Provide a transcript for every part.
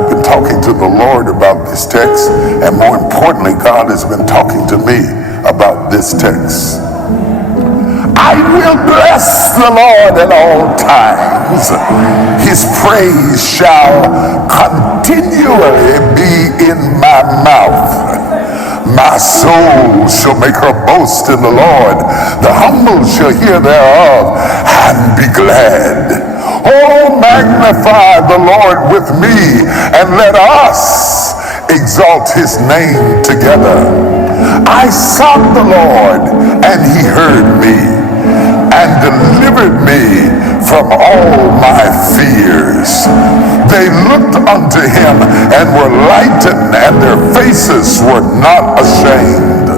I've been talking to the Lord about this text, and more importantly, God has been talking to me about this text. I will bless the Lord at all times. His praise shall continually be in my mouth. My soul shall make her boast in the Lord. The humble shall hear thereof and be glad. Oh, magnify the Lord with me, and let us exalt his name together. I sought the Lord, and he heard me and delivered me from all my fears. They looked unto him and were lightened, and their faces were not ashamed.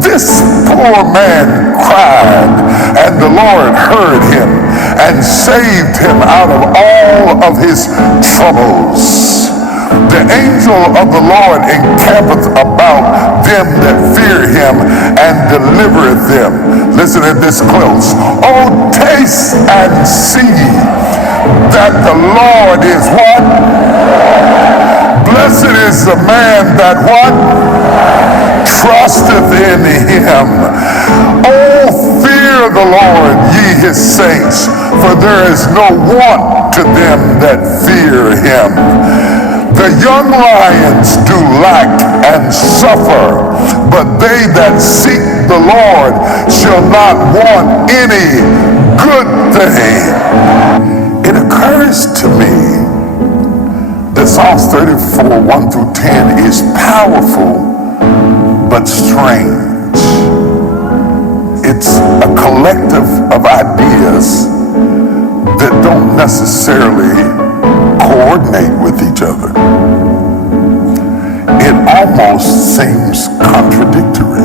This poor man cried, and the Lord heard him and saved him out of all of his troubles. The angel of the Lord encampeth about them that fear him and delivereth them. Listen at this close. Oh, taste and see that the Lord is what? Blessed is the man that what? Trusteth in him. Oh, fear the Lord, ye his saints, for there is no want to them that fear him. The young lions do lack and suffer, but they that seek the Lord shall not want any good thing. It occurs to me that Psalms 34, 1 through 10 is powerful but strange. It's a collective of ideas that don't necessarily coordinate with each other. It almost seems contradictory.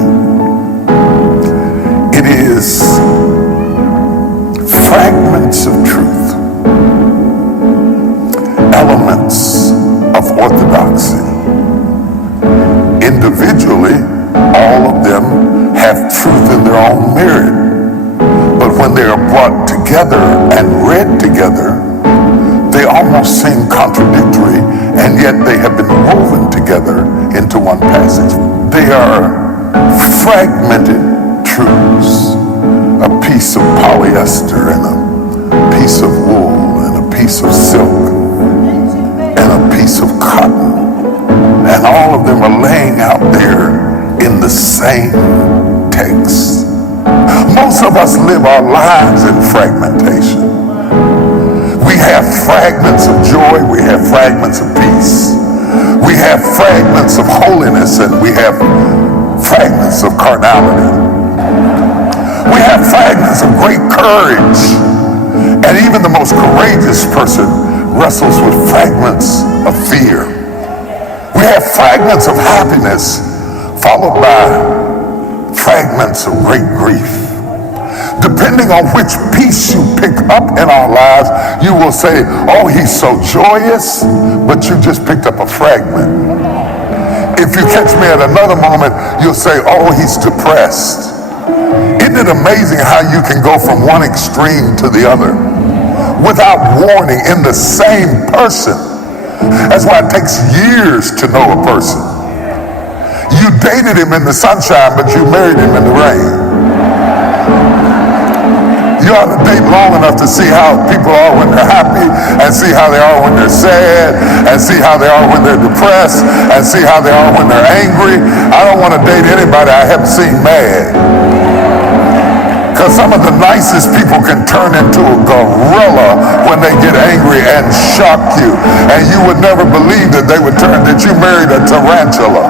It is fragments of truth, elements of orthodoxy. Individually, all of them have truth in their own merit, but when they are brought together and read together, they almost seem contradictory, and yet they have been woven together into one passage. They are fragmented truths, a piece of polyester and a piece of wool and a piece of silk and a piece of cotton, and all of them are laying out there in the same text. Most of us live our lives in fragmentation. We have fragments of joy, we have fragments of peace, we have fragments of holiness, and we have fragments of carnality. We have fragments of great courage, and even the most courageous person wrestles with fragments of fear. We have fragments of happiness followed by fragments of great grief. Depending on which piece you pick up in our lives, you will say, oh, he's so joyous, but you just picked up a fragment. If you catch me at another moment, you'll say, oh, he's depressed. Isn't it amazing how you can go from one extreme to the other without warning in the same person? That's why it takes years to know a person. You dated him in the sunshine, but you married him in the rain. You ought to date long enough to see how people are when they're happy, and see how they are when they're sad, and see how they are when they're depressed, and see how they are when they're angry. I don't want to date anybody I haven't seen mad. Because some of the nicest people can turn into a gorilla when they get angry and shock you. And you would never believe that that you married a tarantula.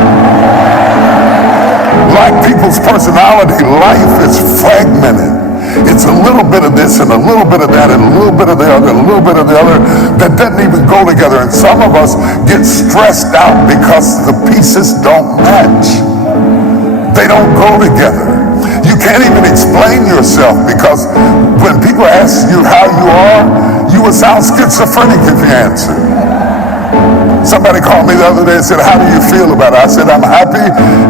Like people's personality, life is fragmented. It's a little bit of this and a little bit of that and a little bit of the other and a little bit of the other that doesn't even go together. And some of us get stressed out because the pieces don't match. They don't go together. You can't even explain yourself, because when people ask you how you are, you would sound schizophrenic if you answer. Somebody called me the other day and said, how do you feel about it? I said, I'm happy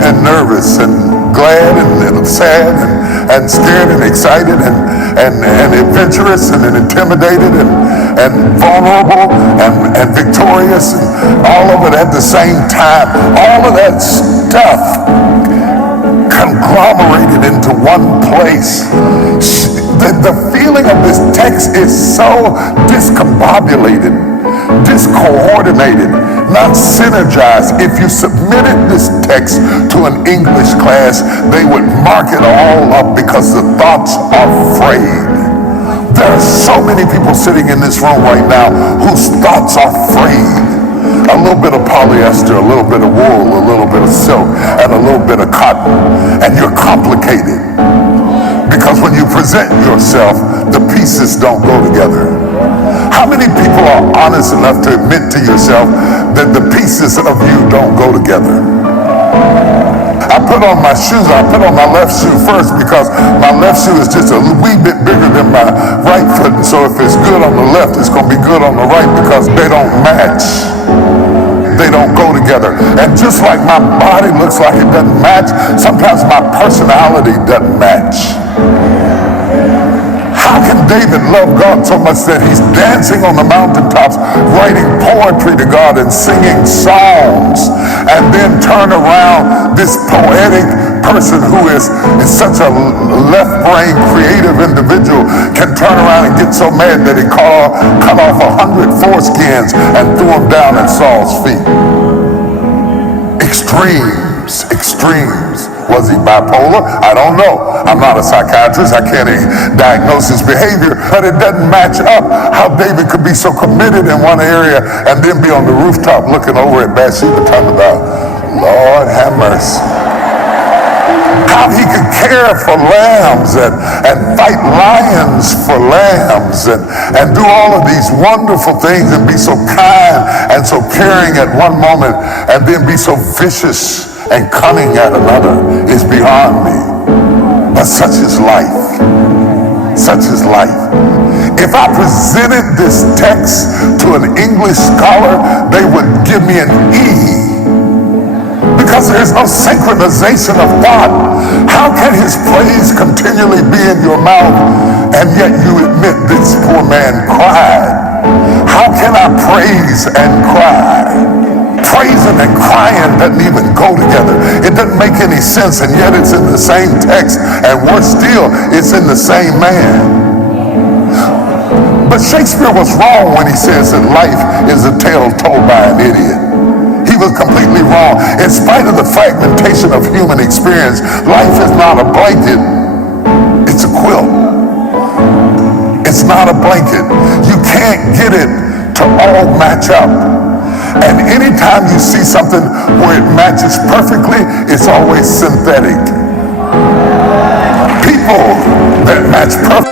and nervous and glad and sad and scared and excited and adventurous and intimidated and vulnerable and victorious, and all of it at the same time. All of that stuff conglomerated into one place. The feeling of this text is so discombobulated, discoordinated, not synergized. If you submitted this text to an English class, they would mark it all up because the thoughts are frayed. There are so many people sitting in this room right now whose thoughts are frayed. A little bit of polyester, a little bit of wool, a little bit of silk, and a little bit of cotton. And you're complicated. Because when you present yourself, the pieces don't go together. How many people are honest enough to admit to yourself that the pieces of you don't go together? I put on my shoes. I put on my left shoe first because my left shoe is just a wee bit bigger than my right foot. And so if it's good on the left, it's going to be good on the right because they don't match. They don't go together. And just like my body looks like it doesn't match, sometimes my personality doesn't match. How can David love God so much that he's dancing on the mountaintops, writing poetry to God and singing songs, and then turn around this poetic person who is such a left-brain creative individual can turn around and get so mad that he cut off 100 foreskins and threw them down at Saul's feet? Extremes. Was he bipolar? I don't know. I'm not a psychiatrist. I can't diagnose his behavior, but it doesn't match up how David could be so committed in one area and then be on the rooftop looking over at Bathsheba talking about, Lord have mercy. How he could care for lambs and fight lions for lambs and do all of these wonderful things and be so kind and so caring at one moment and then be so vicious and cunning at another is beyond me. But such is life. Such is life. If I presented this text to an English scholar, they would give me an E. Because there's no synchronization of thought. How can his praise continually be in your mouth and yet you admit this poor man cried? How can I praise and cry? Praising and crying doesn't even go together. It doesn't make any sense, and yet it's in the same text, and worse still, it's in the same man. But Shakespeare was wrong when he says that life is a tale told by an idiot. He was completely wrong. In spite of the fragmentation of human experience, life is not a blanket, it's a quilt. It's not a blanket. You can't get it to all match up. And anytime you see something where it matches perfectly, it's always synthetic. People that match perfectly.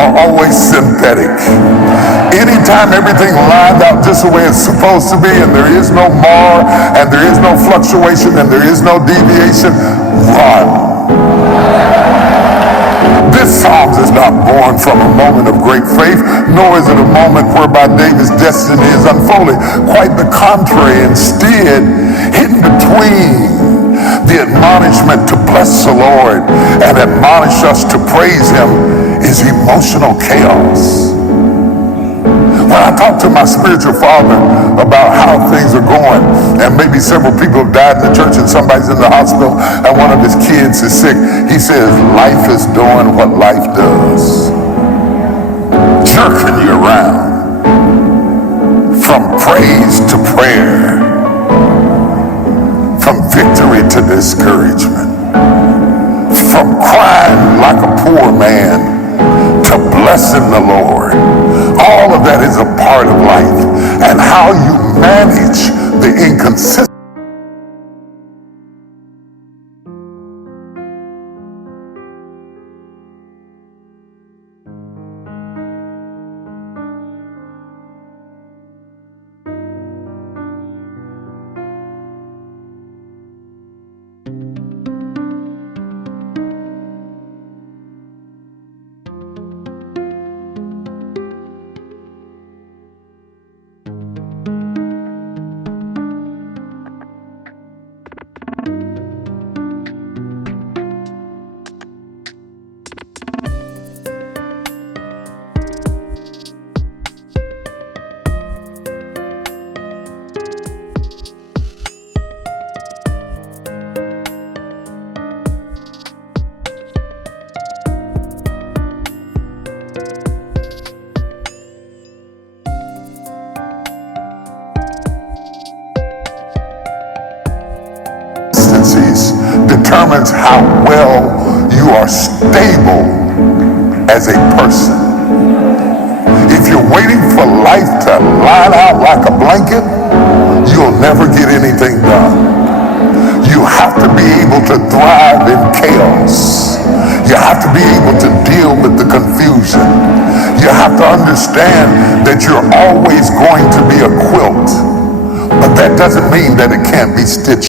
Are always synthetic. Anytime everything lined out just the way it's supposed to be and there is no mar and there is no fluctuation and there is no deviation, run. This Psalms is not born from a moment of great faith, nor is it a moment whereby David's destiny is unfolding. Quite the contrary. Instead, hidden between The admonishment to bless the Lord and admonish us to praise him is emotional chaos. When I talk to my spiritual father about how things are going, and maybe several people have died in the church and somebody's in the hospital and one of his kids is sick, he says, life is doing what life does. Jerking you around from praise to prayer, from victory to discouragement, from crying like a poor man to blessing the Lord. All of that is a part of life, and how you manage the inconsistency. Determines how well you are stable as a person. If you're waiting for life to line out like a blanket, you'll never get anything done. You have to be able to thrive in chaos. You have to be able to deal with the confusion. You have to understand that you're always going to be a quilt, but that doesn't mean that it can't be stitched